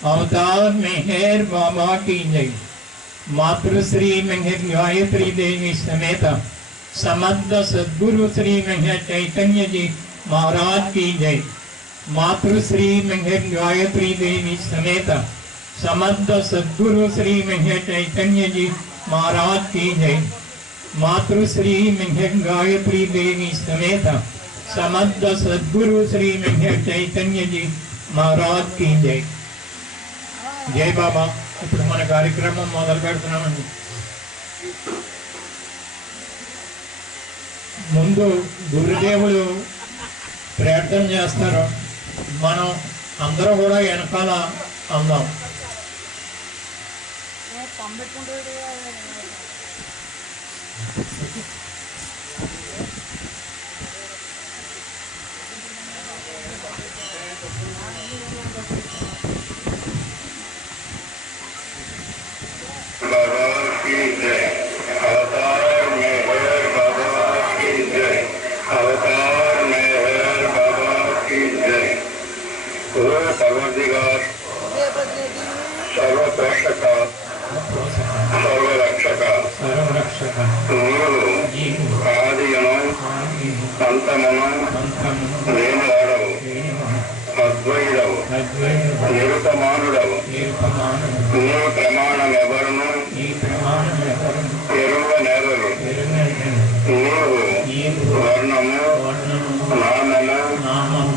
अवतार मेहर बाबा की जय। मातृश्री मेहर गायत्री देवी समेत समस्त सद्गुरु श्री मेहर चैतन्य जी महाराज की जय। मातृश्री मेहर गायत्री देवी समेत समस्त सद्गुरु श्री मेहर चैतन्य जी महाराज की जय। मातृश्री मेहर गायत्री देवी समेत समस्त सद्गुरु श्री मेहर चैतन्य जी महाराज की जय। जय बाबा। ఇప్పుడు మన కార్యక్రమం మొదలు పెడుతున్నామండి. ముందు గురుదేవులు ప్రార్థన చేస్తారు, మనం అందరూ కూడా వెనకాల అందాం. सर्वपोषक सर्वरक्षक నీవు ఆదియను అంతమును లేనివాడవు, అద్వైతవు, నిరుపమానుడవు. నీ ప్రమాణం ఎవరును ఎరుగనెరరు. నీవు వర్ణము, నామము,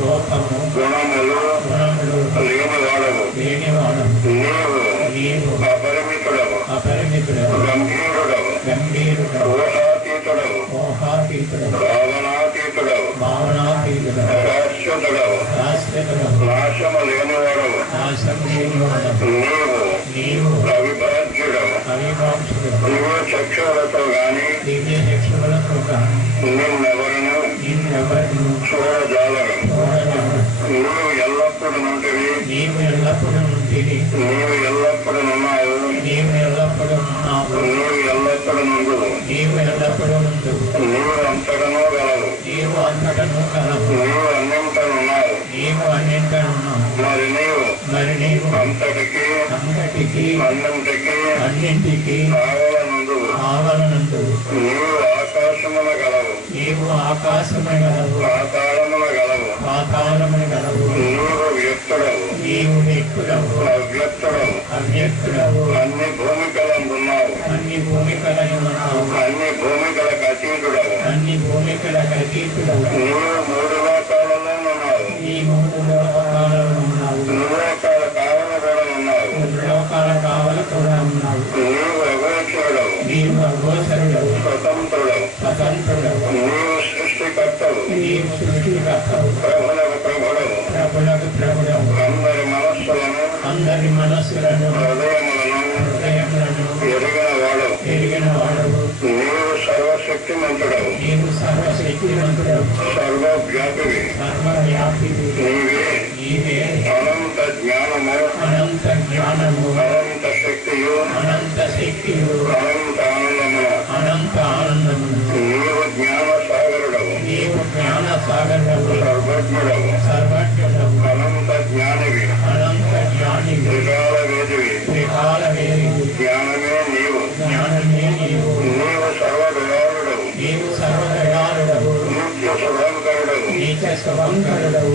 రూపము, గుణములు లేనివాడవు. నీవు అపరిమితుడవు, గంభీరుడవు, ఊహాతీతుడవు, భావనాతీతుడవు, శాశ్వతుడవు, నాశము లేనివాడవు. నీవు అవిభాజ్యుడవు. నీవు చక్షులతో గాని నిన్నెవరును చూడజాలరు. నీవు ఎల్లప్పుడూ నుంటివి, నీవు ఎల్లప్పుడూ ఉన్నావు, నీవు ఎల్లప్పుడూ నుండు, నీవు అంతటను గలవు, నీవు అన్నింటనున్నావు. మరి నీవు అంతటికి అన్నింటికి ఆవలనందు. నీవు ఆకాశమున గలవు, పాతాళమున గలవు. నీవు వ్యక్తుడవు, అవ్యక్తుడవు. అన్ని భూమికలందున్నావు, అన్ని భూమికలకు అతీతుడవు. నీవు మూడు లోకాలలోనున్నావు, లోకాల కావల కూడా ఉన్నావు. నీవు అగోచరుడవు, స్వతంత్రుడవు. నీవు సృష్టికర్తవు, ప్రభులకు ప్రభుడవు. అందరి మనస్సులను హృదయములను ఎరిగిన వాడవు. నీవు సర్వశక్తిమంతుడవు, సర్వవ్యాపివి. నీవే అనంత జ్ఞానము, అనంత శక్తియు, అనంత ఆనందము. నీవు జ్ఞాన సాగరుడవు, సర్వజ్ఞుడవు, అనంత జ్ఞానివి, త్రికాల వేదివి. జ్ఞానమే నీవు. నీవు సర్వదయాళుడవు, నిత్య శుభంకరుడవు.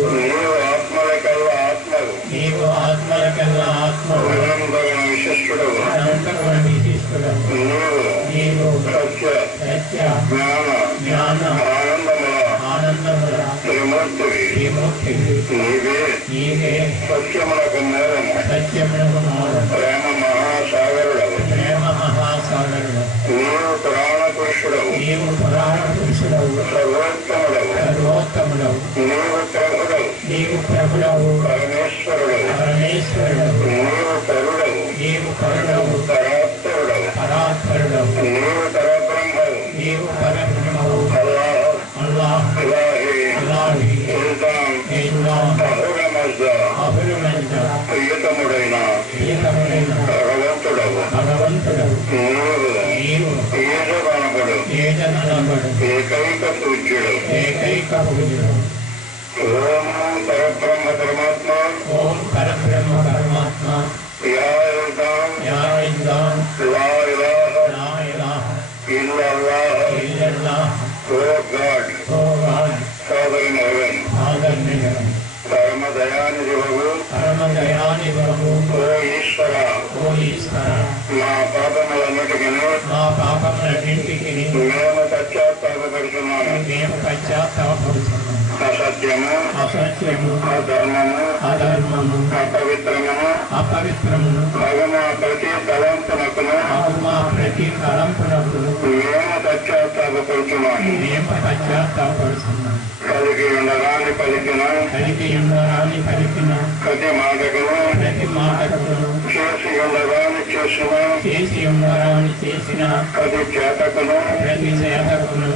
నీవు ఆత్మలకల్లా ఆత్మవు, అనంతగుణ విశిష్టుడవు. నీవు సత్య జ్ఞాన ఆనందముల త్రిమూర్తివి. నీవే సత్యములకు మూలము, ప్రేమ మహాసాగరుడవు. నీవు పురాణ పురుషుడవు, సర్వోత్తముడవు. నీవు ప్రభుడవు, పరమేశ్వరుడవు. నీవు కరుడవు, పరాత్పరుడవు. నీవు పరబ్రహ్మవు, అల్లాహ్, ఇలాహి, సుల్తాన్, ప్రియతముడైన భగవంతుడవు. నీవు ఏజగణపుడు, ఏకైక పూజ్యుడు. ఓం परब्रह्म परमात्मा ओम परब्रह्म परमात्मा या इल्दाम या इल्लाह ला इलाहा ला इलाहा इल्लल्लाह इल्लल्लाह O God O God father in heaven father in heaven परम दयानिधि प्रभु परम दयानिधि प्रभु ओ ईश्वर ओ ईश्वर మా పాపములన్నిటికీ మా పాపములన్నింటికి మేము పశ్చాత్తాపడుతున్నాము. మేము పశ్చాత్తాపడుతున్నాము. అసత్యము అసత్యము అధర్మము అధర్మము అపవిత్రము అపవిత్రము మగమ ప్రతి తలంపునకును మా ప్రతి తలంపునకు మేము పశ్చాత్తాపడుతున్నాము. మేము పశ్చాత్తాపడుతున్నాము. కలిగి ఉండరాని పలికిన కలిగి ఉండరాని పలికిన ప్రతి మాటకును ప్రతి మాటకును చేసి ఉండరాని చేసిన చేసి ఉండరాని చేసిన ప్రతి చేతకును ప్రతి చేతకును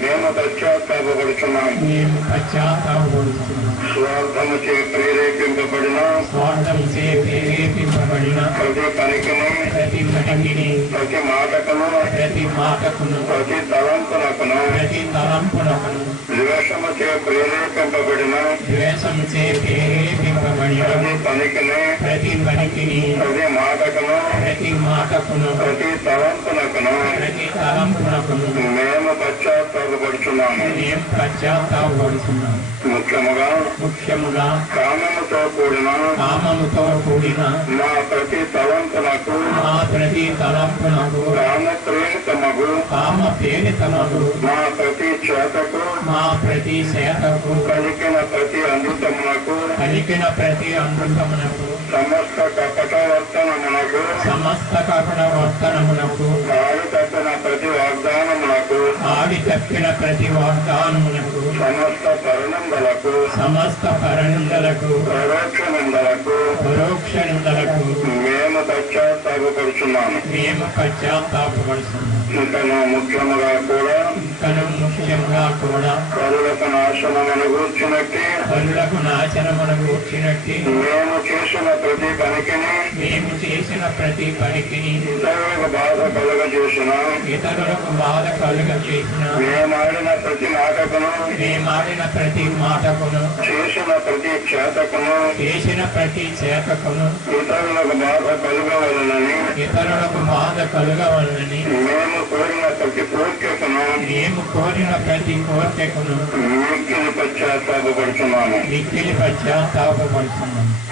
మేము పశ్చాత్తాపడుతున్నాము. మేము పశ్చాత్తాపడుతున్నాము. స్వార్థముచే ప్రేరేపింపబడిన స్వార్థముచే ప్రేరేపింపబడిన ప్రతి పనికిని ప్రతి పనికిని ప్రతి మాటకును ప్రతి మాటకును ప్రతి తలంపునకును ప్రతి తలంపునకును ద్వేషముచే ప్రేరేపింపబడిన ద్వేషముచే ప్రేరేపింపబడిన ప్రతి పనికిని ప్రతి పనికిని ప్రతి మాటకును ప్రతి మాటకును ప్రతి తలంపునకును ప్రతి తలంపునకును మేము పశ్చాత్తాపడుతున్నాము. మేము పశ్చాత్తాపడుతున్నాము. ముఖ్యముగా కామముతో కూడిన మా ప్రతి తలంపునకు ప్రతి తలంపునకు కామ ప్రేరితమగు మా ప్రతి చేతకు కలిగిన ప్రతి అమృతమునకు సమస్త కపట వర్తనమునకు ఆడి తప్పిన ప్రతి వాగ్దానమునకు సమస్త పరనిందలకు పరోక్ష నిందలకు మేము పశ్చాత్తాపడుతున్నాము. ఇంకను ముఖ్యముగా కూడా కరులకు నాశనమును గూర్చినట్టి మేము చేసిన ప్రతి పనికిని ఇతరులకు బాధ కలుగజేసిన మేమాడిన ప్రతి మాటకును చేసిన ప్రతి చేతకును ఇతరులకు బాధ కలుగవలనని మేము కోరిన ప్రతి కోరికను మిక్కిలి పశ్చాత్తాపడుతున్నాము.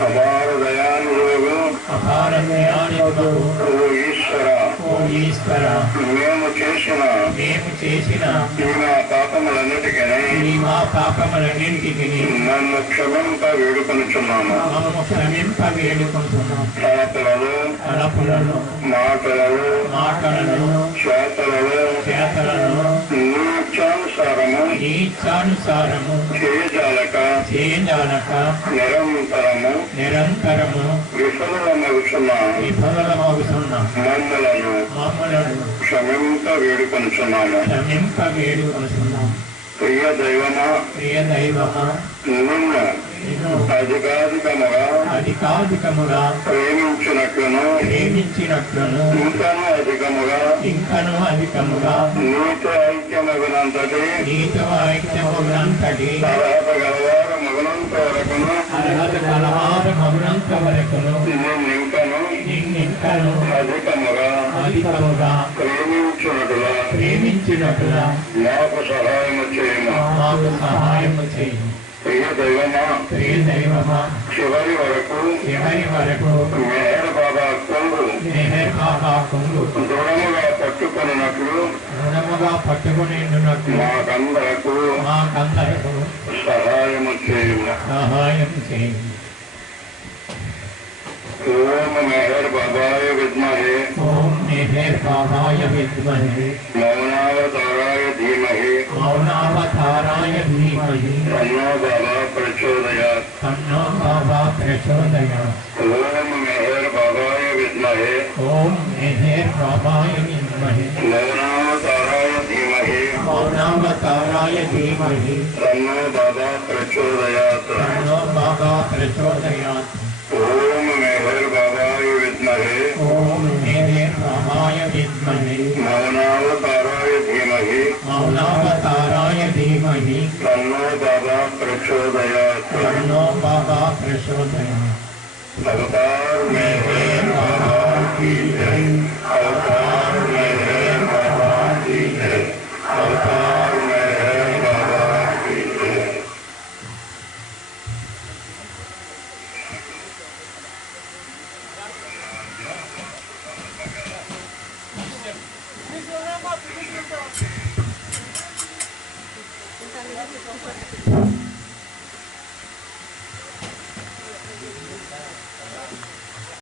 అపార దయానిధి ఓ ఈశ్వర మేము చేసిన మా పాపములన్నిటికీ నన్ను క్షమింప వేడుకొనుచున్నాము. తలపులలో మాటలలో చేతలలో నీచానుసారము చేయజాలక నిరంతరము విఫలమగుచున్న మమ్మలను క్షమింప వేడుకొనుచున్నాము. ప్రియ దైవమా నిన్ను అధికాధికముగా ప్రేమించినట్లును ఇంకను అధికముగా నీతో ఐక్యమగునంతటి అర్హత గలవారు మగునంత వరకును నిన్నింకను అధికముగా ప్రేమించినట్లుగా మాకు సహాయము చేయము. ప్రియ దైవమా చివరి వరకు మెహర్ బాబా కొంగు దృఢముగా పట్టుకునేటట్లు మాకందరకు సహాయము చేయము. ఓం మెహర్ బాబాయ విద్మహే మౌనావతారాయ ధీమహి తన్నో బాబా ప్రచోదయాత్. ఓం మెహర్ బాబాయ విద్మహే మౌనావతారాయ ధీమహి తన్నో బాబా ప్రచోదయాత్. ఓం మెహర్ బాబాయ విద్మహే మౌనావతారాయ ధీమహి తన్నో బాబా ప్రచోదయాత్. अवतार में है बाबा की जय, अवतार में है बाबा की जय, अवतार में है बाबा की जय। Thank you.